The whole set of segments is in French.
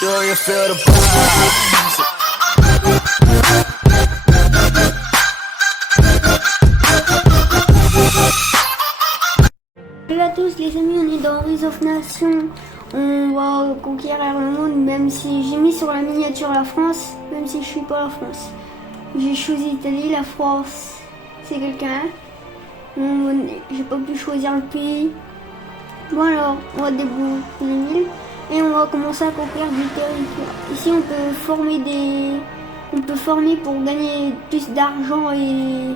Do you feel the vibes? Salut à tous les amis, on est dans Rise of Nations. On va conquérir le monde, même si j'ai mis sur la miniature la France, même si je suis pas la France. J'ai choisi l'Italie, la France, c'est quelqu'un. J'ai pas pu choisir le pays. Bon alors, on va débloquer les villes et on va commencer à conquérir du territoire. Ici on peut former pour gagner plus d'argent et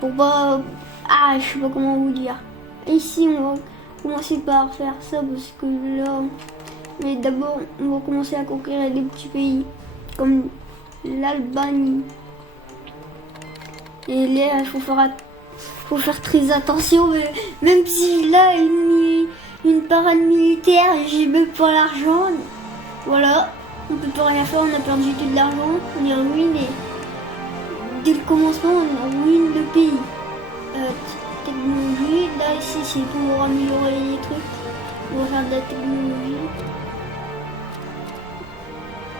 pour pas, je sais pas comment vous dire. Ici on va commencer par faire ça parce que là, mais d'abord on va commencer à conquérir des petits pays comme l'Albanie. Et là il faut faire très attention, mais même si là une parade militaire et j'ai même pas l'argent, voilà, on peut pas rien faire, on a perdu tout de l'argent, on est ruiné. Dès le commencement on ruine le pays. Technologie, là ici c'est pour améliorer les trucs, on va faire de la technologie.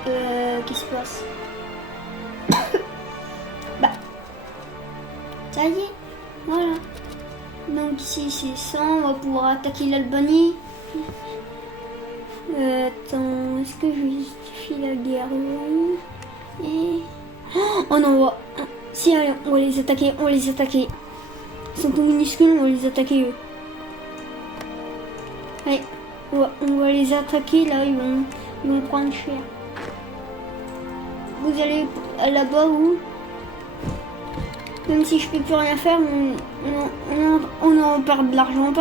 Qu'est-ce qui se passe? Ça y est, voilà. Donc ici c'est 100, on va pouvoir attaquer l'Albanie. Attends, est-ce que je justifie la guerre? Et... Oh non, si allez, on va les attaquer, Ils sont tout minuscules, on va les attaquer eux. Allez, on va les attaquer là, ils vont prendre cher. Vous allez là-bas où? Même si je peux plus rien faire, on perd de l'argent,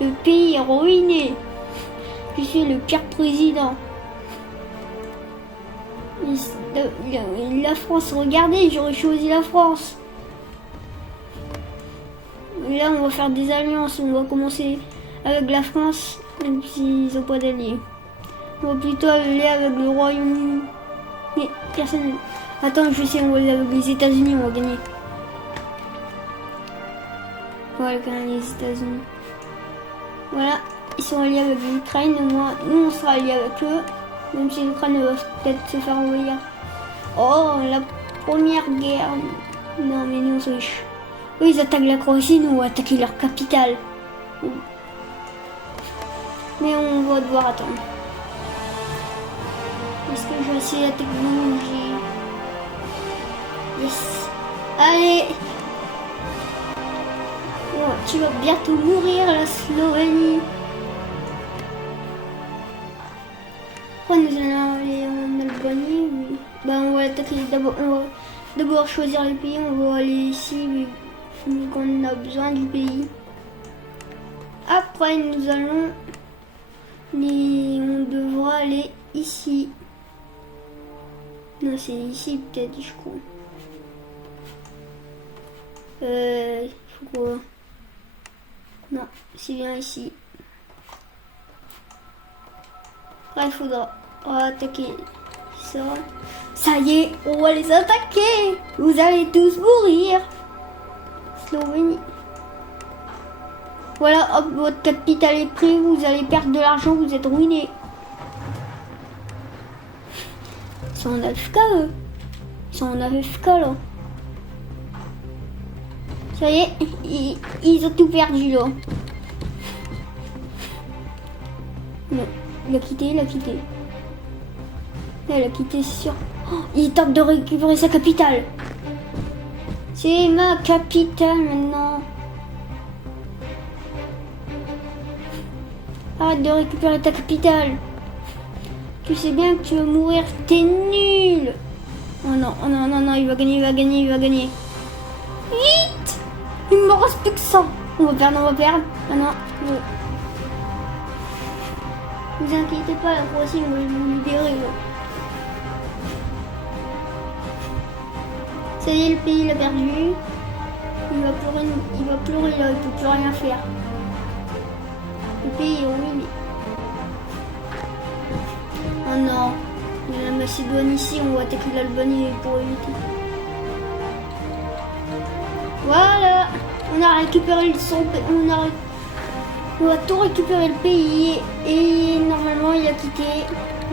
Le pays est ruiné. Je suis le pire président. La France, regardez, j'aurais choisi la France. Et là, on va faire des alliances. On va commencer avec la France, même s'ils n'ont pas d'alliés. On va plutôt aller avec le Royaume-Uni. Mais personne. Attends, je sais, on va aller avec les États-Unis, on va gagner. Voilà, les États-Unis. Voilà, ils sont alliés avec l'Ukraine. Nous, on sera alliés avec eux. Même si l'Ukraine va peut-être se faire envahir. Oh, la première guerre. Non, mais nous, on se riche. Eux, ils attaquent la Croatie, nous, on va attaquer leur capitale. Mais on va devoir attendre. Est-ce que je vais essayer la technologie? Yes. Allez. Oh, tu vas bientôt mourir, la Slovénie. Pourquoi nous allons aller en Albanie? Oui. On va attaquer d'abord. On va d'abord choisir le pays. On va aller ici vu qu'on a besoin du pays. Après, nous allons. On devra aller ici. Non, c'est ici peut-être, je crois. Il faut quoi? Non, c'est bien ici. Après, il faudra attaquer ça. Ça y est, on va les attaquer. Vous allez tous mourir. Slovénie. Voilà, hop, votre capitale est pris. Vous allez perdre de l'argent, vous êtes ruinés. Ils sont en AFK, eux. Ils sont en AFK, là. Ça y est, ils ont tout perdu, là. Non, il a quitté. Elle a quitté, c'est sûr. Oh, il tente de récupérer sa capitale. C'est ma capitale, maintenant. Arrête de récupérer ta capitale. Tu sais bien que tu vas mourir, t'es nul. Oh non, il va gagner. Vite. Il me reste plus que ça. On va perdre. Ah non. Vous inquiétez pas, la Croatie, on va vous libérer. Là. Ça y est, le pays l'a perdu. Il va pleurer là, il peut plus rien faire. Le pays est ruiné. Oh non. Il y a la Macédoine ici, on va attaquer l'Albanie pour éviter. Voilà. On a récupéré On va tout récupérer le pays et normalement il a quitté.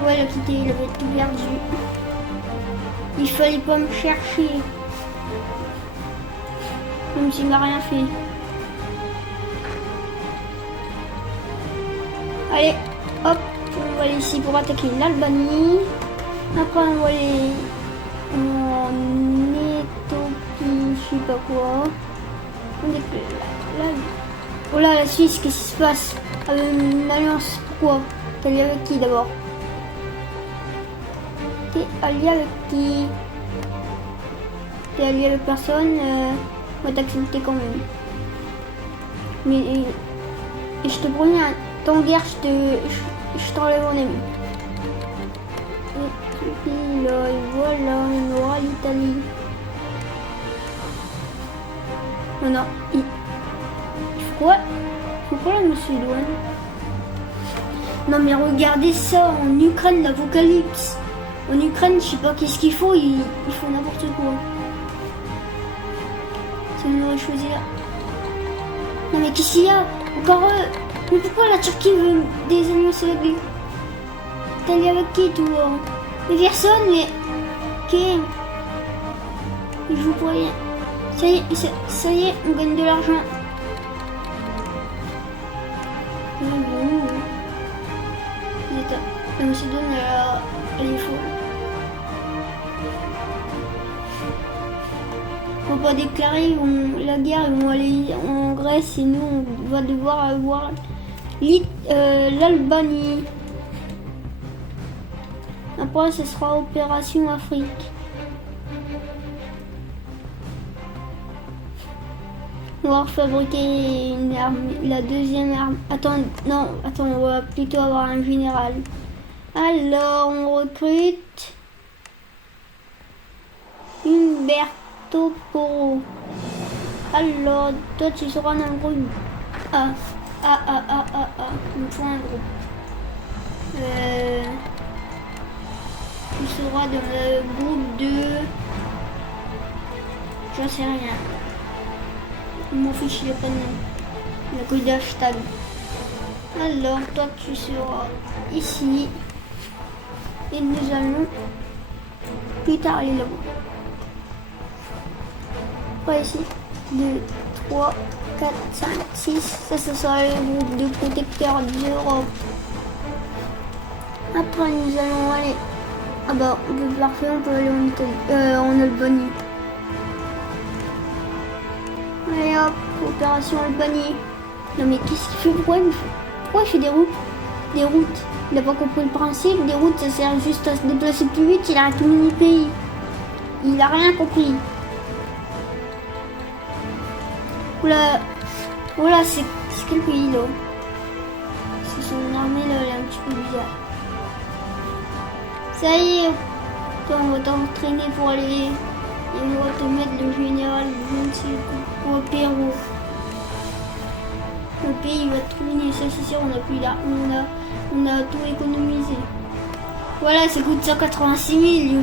Ouais, il a quitté, il avait tout perdu. Il fallait pas me chercher. Même s'il m'a rien fait. Allez, hop, on va aller ici pour attaquer l'Albanie. Après on va aller en Éthiopie, je sais pas quoi. On est là. Oh là, la Suisse, qu'est-ce qui se passe? Avec une alliance, pourquoi? T'es allié avec qui d'abord? T'es allié avec qui? T'es allié avec personne, on va t'accepter quand même. Mais et je te promets, hein, ton guerre, je t'enlève mon ami. Et puis là, et voilà, on aura l'Italie. Oh non, pourquoi la Macédoine? Non mais regardez ça, en Ukraine, l'apocalypse. En Ukraine, je sais pas qu'est-ce qu'il faut, il faut n'importe quoi. Si on aurait choisi là. Non mais qu'est-ce qu'il y a? Encore eux. Mais pourquoi la Turquie veut des alliances avec lui? T'es allé avec qui toi? Mais personne, mais... Ok. Il joue pour rien. Ça y est, on gagne de l'argent. La Macédoine, elle est folle. Faut pas déclarer la guerre, ils vont aller en Grèce et nous on va devoir avoir l'Albanie. Après ce sera Opération Afrique. On va fabriquer une arme, la deuxième arme. Attends, on va plutôt avoir un général. Alors, on recrute Umberto Poro. Alors, toi, tu seras dans le groupe. Il me faut un groupe. Tu seras dans le groupe de... J'en sais rien. Je m'en fiche, il n'y a pas de nom. Il n'y a que des hashtags. Alors, toi, tu seras ici. Et nous allons plus tard aller là-bas. Pas ici. 2, 3, 4, 5, 6. Ça sera le groupe de protecteurs d'Europe. Après, nous allons aller... Ah bah, parfait, on peut aller en Italie. En Albanie. Allez hop, opération Albanie. Non mais qu'est-ce qu'il fait? Pourquoi il fait des routes? Des routes. Il n'a pas compris le principe. Des routes, ça sert juste à se déplacer plus vite. Il a tout mini-pays. Il a rien compris. Oula, c'est quel pays là? C'est son armée là, elle est un petit peu bizarre. Ça y est, toi, on va t'entraîner pour aller... Et on va te mettre le général, je ne sais quoi, au Pérou. Le pays va te ruiner, ça c'est sûr, on a plus là, on a tout économisé. Voilà, ça coûte 186 000.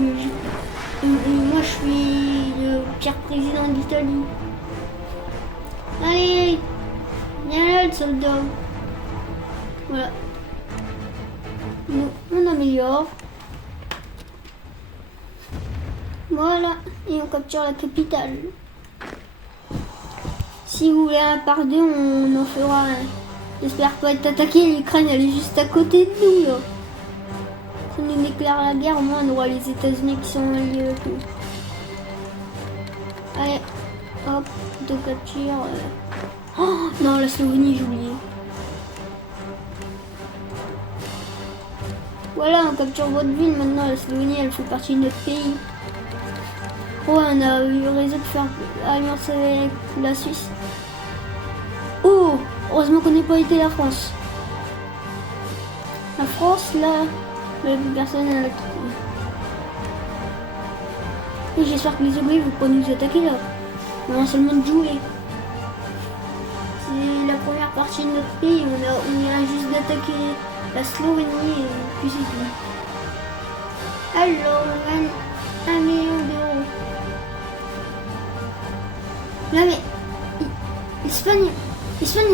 Moi je suis le pire président d'Italie. Allez, viens là le soldat. Voilà. On améliore. Voilà, et on capture la capitale. Si vous voulez un par deux, on en fera un. J'espère pas être attaqué, l'Ukraine elle est juste à côté de nous là. Si on nous déclare la guerre, au moins on aura les États-Unis qui sont alliés avec nous. Allez, hop, de capture. Oh non, la Slovénie, j'ai oublié. Voilà, on capture votre ville maintenant, la Slovénie elle fait partie de notre pays. Oh, on a eu raison de faire alliance avec la Suisse. Oh, heureusement qu'on n'a pas été la France. La France, là, personne n'a quitté. Et j'espère que les Anglais ne vont pas nous attaquer là. On va seulement de jouer. C'est la première partie de notre pays. On vient juste d'attaquer la Slovénie et puis c'est tout. Alors, on gagne 1 million d'euros. Là mais l'Espagne, l'Espagne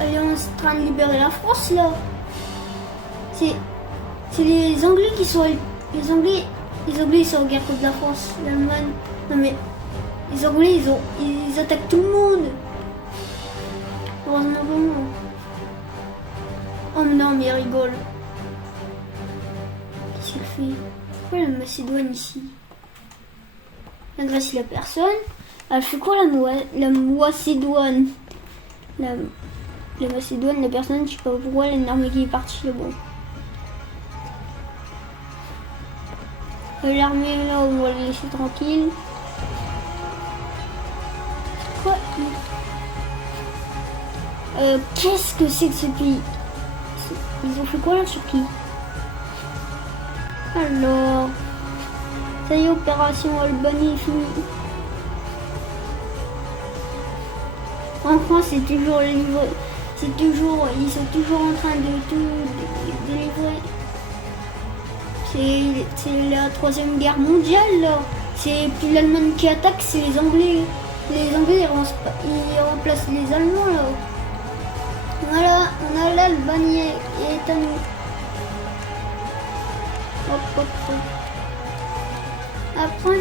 elle est en train de libérer la France là. C'est les Anglais qui sont les Anglais ils sont en guerre contre la France, l'Allemagne. Non mais les Anglais ils attaquent tout le monde. Heureusement pour moi. Oh mais non mais il rigole. Qu'est-ce qu'il fait? Pourquoi la Macédoine ici? La Grèce il a personne. Elle fait quoi la Macédoine? La Macédoine, la personne, je sais pas pourquoi, elle a une armée qui est partie là-bas. L'armée là, on va la laisser tranquille. Quoi? Qu'est-ce que c'est que ce pays? Ils ont fait quoi la Turquie? Alors, ça y est, opération Albanie est finie. En France, c'est toujours livré. Ils sont toujours en train de tout délivrer. C'est la troisième guerre mondiale là. C'est plus l'Allemagne qui attaque, c'est les Anglais. Les Anglais ils remplacent les Allemands là. Voilà, on a l'Albanie est à nous. Hop hop hop. Après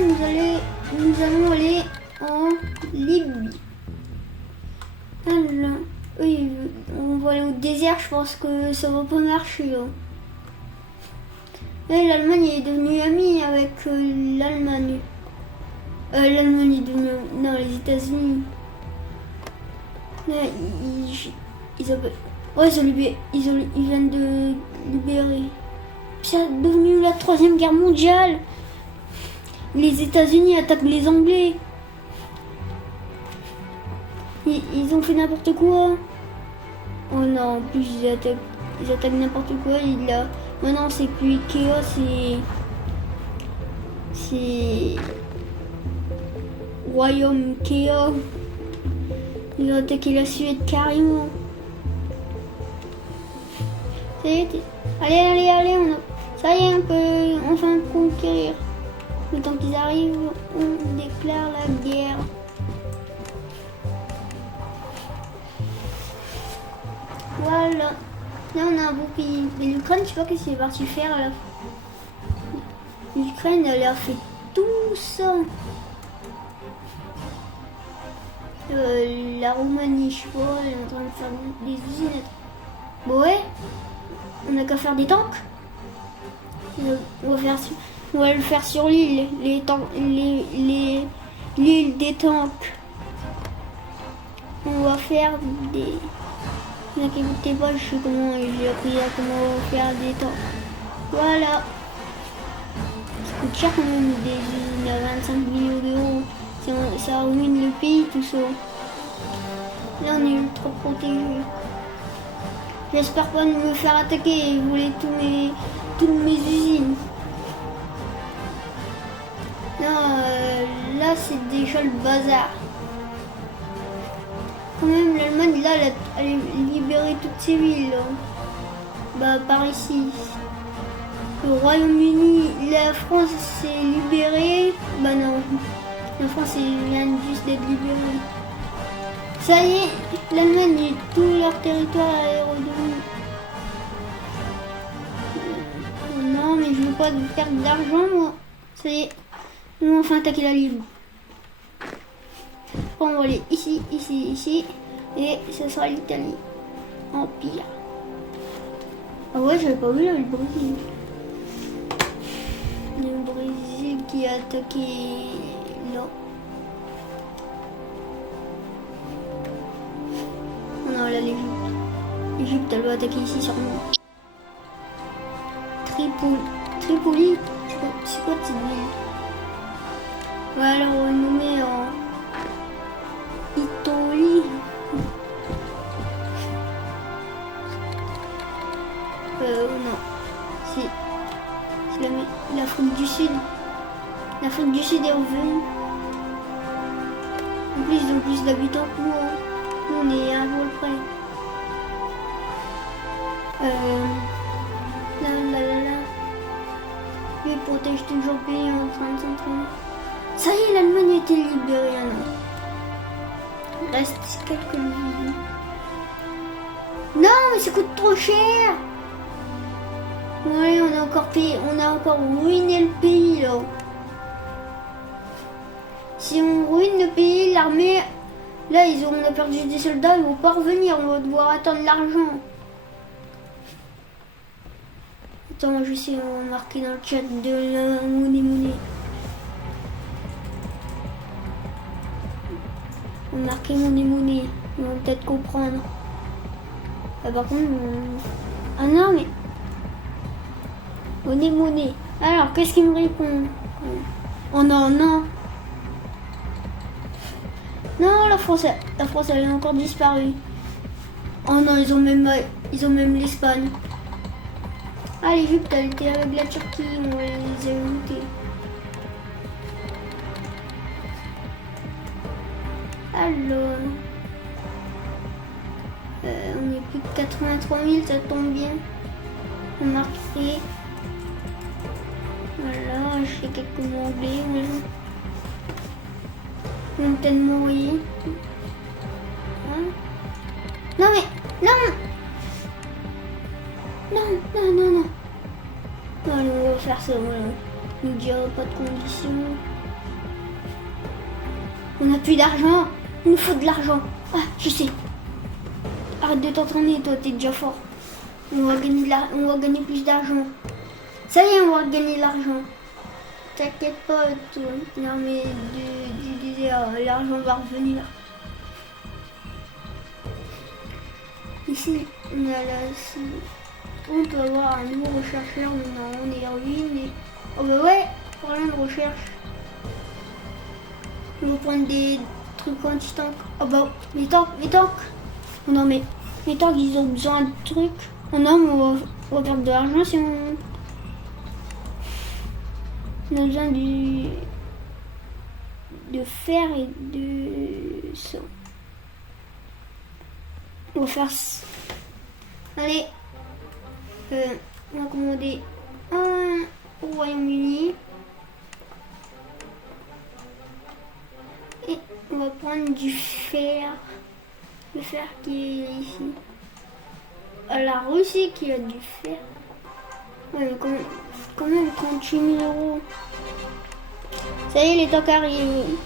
nous allons aller en Libye. Alors, oui, on va aller au désert, je pense que ça va pas marcher là. Et l'Allemagne est devenue amie avec l'Allemagne. L'Allemagne est devenue... Non, les États-Unis. Ils viennent de libérer. C'est devenu la troisième guerre mondiale. Les États-Unis attaquent les Anglais. Ils ont fait n'importe quoi. Oh non, en plus ils attaquent n'importe quoi. Maintenant c'est plus Ikea, c'est Royaume Ikea. Ils ont attaqué la Suède carrément. Ça y est, allez, ça y est, on peut enfin conquérir. Le temps qu'ils arrivent, on déclare la guerre. Voilà. Là on a un beau pays. Mais l'Ukraine, je sais pas qu'est-ce qu'il est parti faire là. L'Ukraine, elle a fait tout ça. La Roumanie, je sais pas, elle est en train de faire des usines. Bon ouais, on a qu'à faire des tanks. On va le faire sur l'île, l'île des tanks. On va faire des... Ne vous inquiétez pas, je sais comment, j'ai appris à comment faire des tanks. Voilà. Ça coûte cher quand même, des usines à 25 millions d'euros. Ça ruine le pays, tout ça. Là, on est ultra protégé. J'espère pas de me faire attaquer et voler toutes mes usines. Non, là, c'est déjà le bazar. Quand même, l'Allemagne, là, elle a libéré toutes ses villes. Là. Bah, par ici. Le Royaume-Uni, la France s'est libérée. Bah non. La France vient juste d'être libérée. Ça y est, l'Allemagne, tout leur territoire est redevenu. Non, mais je veux pas perdre d'argent, moi. Ça y est, nous on va enfin attaquer la Libye. On va aller ici, et ça sera l'Italie. Empire. Ah ouais, j'avais pas vu là, le Brésil. Le Brésil qui a attaqué là. Non, là, l'Égypte. L'Égypte, elle va attaquer ici sur nous. Tripoli. C'est quoi cette ville? Voilà, on va nommer en Italie. Non. C'est l'Afrique du Sud. L'Afrique du Sud est revenue. En plus, ils ont plus d'habitants que nous. Nous, on est un jour près. Lui protège toujours le pays en train de s'entraîner. Ça y est, l'Allemagne a été libérée. Il reste quelques villes. Non, mais ça coûte trop cher. Ouais, on a encore payé, on a encore ruiné le pays là. Si on ruine le pays, l'armée, là on a perdu des soldats, ils vont pas revenir, on va devoir attendre l'argent. Attends, je sais, on va marquer dans le chat de la monnaie. On va marquer monnaie, ils vont peut-être comprendre. Ah, par contre, ah non mais... Monnaie. Alors, qu'est-ce qu'il me répond? Oh non. Non, la France, elle a encore disparu. Oh non, ils ont même l'Espagne. Ah, l'Égypte, elle était avec la Turquie, on va les ajouter. Alors, on est plus de 83 000, ça tombe bien. On marque. Voilà, je fais quelques mots anglais. Tellement oui. Hein? Non mais, non. Allez, on va faire ça, voilà. On ne dira pas de conditions. On n'a plus d'argent. Il nous faut de l'argent. Ah, je sais. Arrête de t'entraîner, toi, t'es déjà fort. On va gagner plus d'argent. Ça y est, on va gagner l'argent. T'inquiète pas, toi. L'armée du désert, l'argent va revenir. Ici, on a la... On peut avoir un nouveau rechercheur, mais non, on est ruiné. Oh bah ouais, parlant de recherche. On va prendre des trucs anti-tank. Oh bah, les tanks. Oh non, mais les tanks, ils ont besoin de trucs. Oh non, mais on va perdre de l'argent si on... On a besoin de fer et de ça. On va faire ça. Allez. On va commander un au Royaume-Uni. Et on va prendre du fer. Le fer qui est ici. La Russie qui a du fer. Ouais, mais quand même 38 000 €. Ça y est, les tanks arrivent.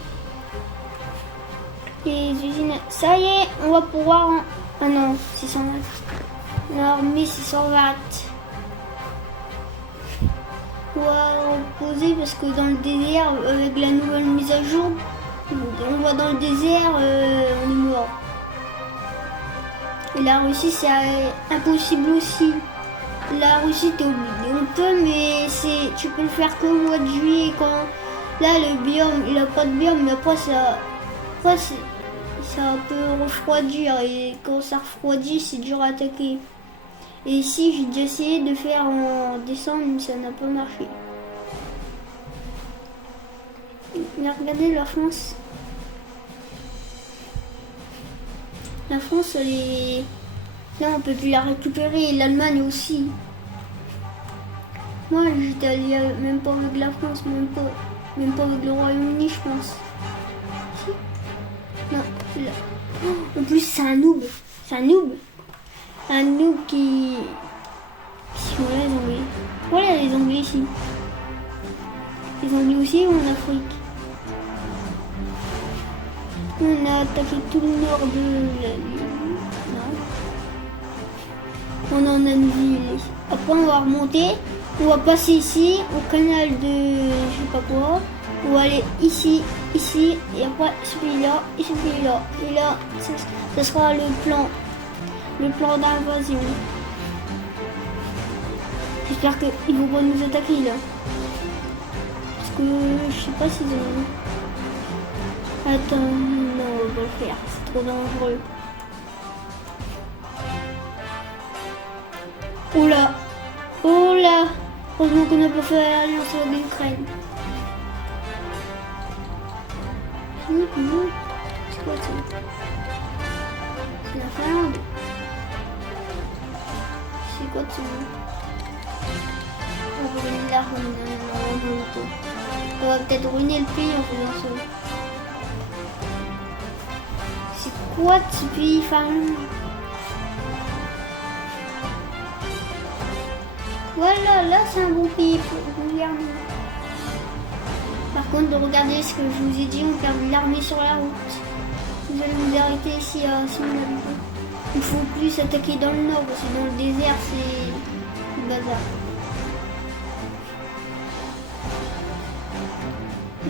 Les usines. Ça y est, on va pouvoir... Ah non, 600 watts. L'armée 600 watts. On va reposer parce que dans le désert, avec la nouvelle mise à jour, on va dans le désert, on est mort. Et la Russie, c'est impossible aussi. La Russie, t'es obligé. On peut, mais tu peux le faire qu'au mois de juillet quand là le biome, il a pas de biome, mais après ça peut refroidir et quand ça refroidit, c'est dur à attaquer. Et ici, j'ai déjà essayé de faire en décembre, mais ça n'a pas marché. Mais regardez la France. La France, elle est... Là, on peut plus la récupérer. L'Allemagne aussi. Moi, j'étais allée même pas avec la France, même pas avec le Royaume-Uni, je pense. Si. Non, là. En plus, c'est un noob. Un noob qui... Voilà les Anglais. Voilà les Anglais ici. Les Anglais aussi ou en Afrique. On a attaqué tout le nord de la ville. On en a une ville. Après on va remonter. On va passer ici au canal de je sais pas quoi. On va aller ici. Et après celui-là et celui-là. Et là, ça sera le plan d'invasion. J'espère qu'ils vont pas nous attaquer là. Parce que je sais pas s'ils ont... Attends, non, on va le faire. C'est trop dangereux. Oh là. Heureusement qu'on n'a pas fait alliance avec l'Ukraine. C'est quoi ça? C'est la Finlande. C'est quoi ça? On va gagner de l'argent. On va peut-être ruiner le pays en faisant ça. C'est quoi ce pays Finlande? Voilà, là c'est un bon pays pour gouverner. Par contre, regardez ce que je vous ai dit, on perd de l'armée sur la route. Vous allez nous arrêter ici à Simon. Il faut plus attaquer dans le nord parce que dans le désert c'est le bazar.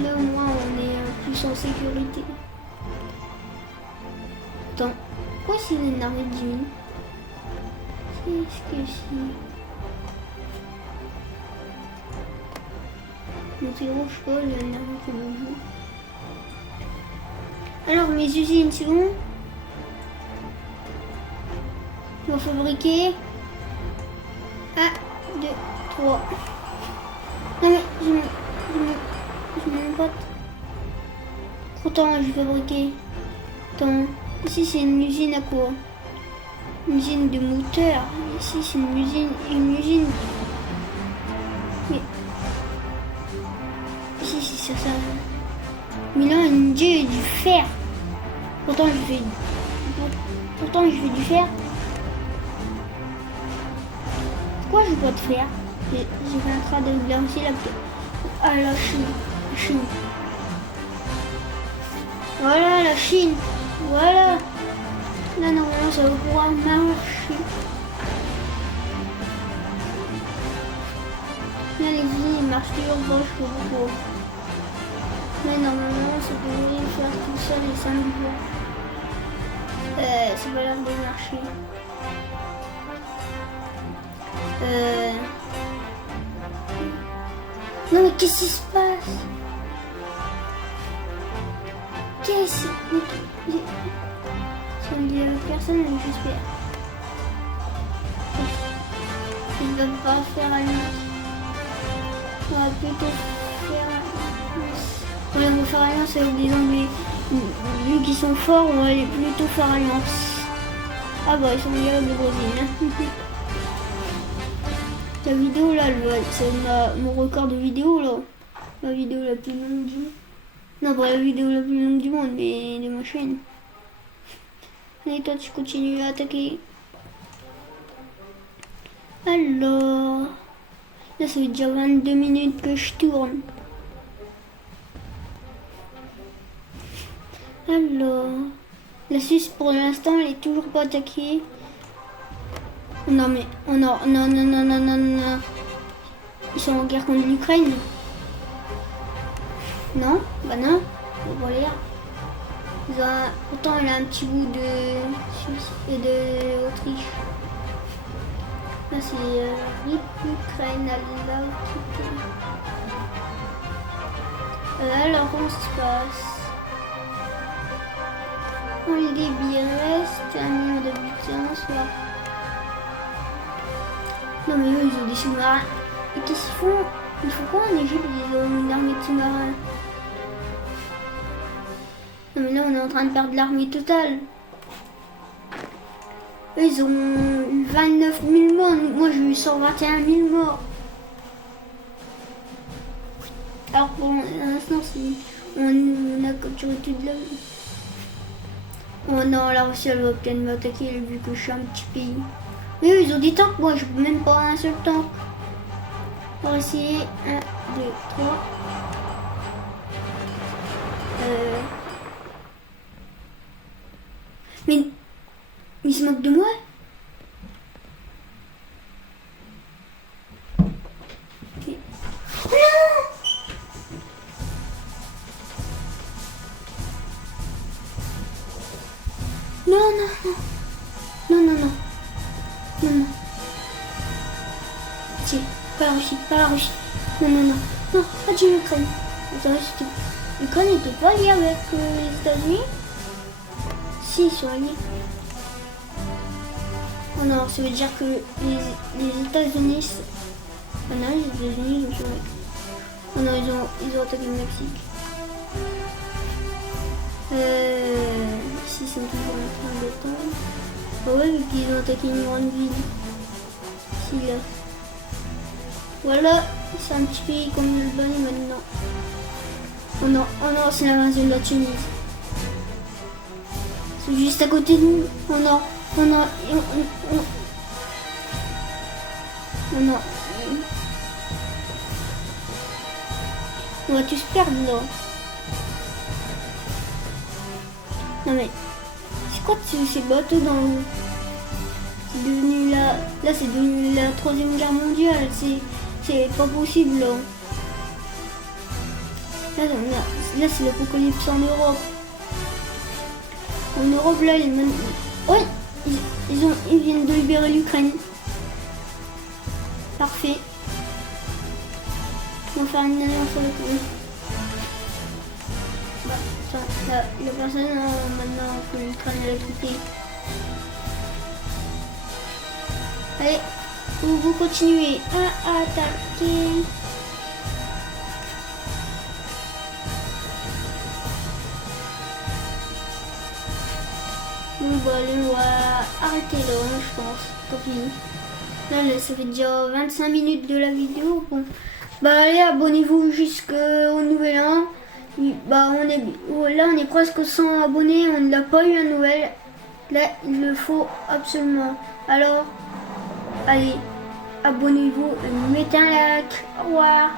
Là au moins on est plus en sécurité. Attends, pourquoi c'est une armée de 10 000? Qu'est-ce que c'est? Donc c'est gros, je sais pas, il y a une armée qui me joue. Alors mes usines, c'est bon? Je vais fabriquer 1, 2, 3. Non mais je me pas trop temps je vais fabriquer. Attends, ici c'est une usine à quoi? Une usine de moteur. Ici c'est une usine. Mais ici c'est ça. Mais là j'ai du fer. Pourtant je fais du fer. Pourquoi je dois te faire? J'ai fait un train de là aussi là. Ah la Chine. Voilà la Chine. Voilà. Là normalement ça va pouvoir marcher. Là les usines marchent toujours pas, je sais pas pourquoi. Mais normalement ça devrait faire tout ça les 5 jours. Ça va l'air de marcher. Non mais qu'est-ce qui se passe? Qu'est-ce que... Il n'y a personne, j'espère. Il ne va pas faire alliance. On va plutôt faire alliance. Ouais, on va faire alliance avec des Anglais. Vu qu'ils sont forts, on va aller plutôt faire alliance. Ah bah ils sont bien de Brésil. La vidéo là, c'est mon record de vidéo là. La vidéo la plus longue du monde. Non, pas la vidéo la plus longue du monde, mais de ma chaîne. Allez, toi, tu continues à attaquer. Alors, là, ça fait déjà 22 minutes que je tourne. Alors, la Suisse, pour l'instant, elle est toujours pas attaquée. Non, mais, oh non. Ils sont en guerre contre l'Ukraine. Non, bah non, faut pas lire. Pourtant, elle a un petit bout de Suisse et de Autriche. Là, c'est l'Ukraine, elle l'a occupé. Alors, comment ça se passe? En Libye, il reste 1 million d'habitants, soit. Non, mais eux, ils ont des sous-marins. Et qu'est-ce qu'ils font? Il faut quoi en Égypte? Ils ont une armée de sous-marins. Non mais là on est en train de perdre l'armée totale. Eux ils ont eu 29 000 morts, moi j'ai eu 121 000 morts. Alors pour l'instant on a capturé toute la vie. Oh non, la Russie elle va peut-être m'attaquer vu que je suis un petit pays. Mais eux ils ont des tanks, moi je peux même pas un seul tank. On va essayer 1, 2, 3. Mais il se moque de moi? Non. Tiens, pas la Russie. Non. Adieu l'Ukraine. L'Ukraine n'était pas liée avec les États-Unis? Si, ils sont alliés. Oh non, ça veut dire que les États-Unis... Oh non, les États-Unis, ils ont joué. Oh non, ils ont attaqué le Mexique. Ici, c'est toujours en train d'attendre. Ah ouais, vu qu'ils ont attaqué une grande ville. Ici, là. Voilà, c'est un petit pays comme l'Albanie maintenant. Oh non, c'est l'invasion de la Tunisie. C'est juste à côté de nous. Oh non. On va tous perdre là. Non mais, c'est quoi ces bateaux dans l'eau? C'est devenu là c'est devenu la troisième guerre mondiale. C'est pas possible là. Là c'est l'apocalypse en Europe. En Europe là, ouais, ils viennent de libérer l'Ukraine. Parfait. On va faire une alliance avec eux. Bah, attends, la personne maintenant que l'Ukraine elle est quittée. Allez, vous continuez à attaquer. Donc bah, allez, on va arrêter là, je pense. Tant pis. Là, ça fait déjà 25 minutes de la vidéo. Bon. Bah allez, abonnez-vous jusqu'au nouvel an. Bah on est presque 100 abonnés, on ne l'a pas eu à Noël. Là, il le faut absolument. Alors, allez, abonnez-vous et mettez un like. Au revoir.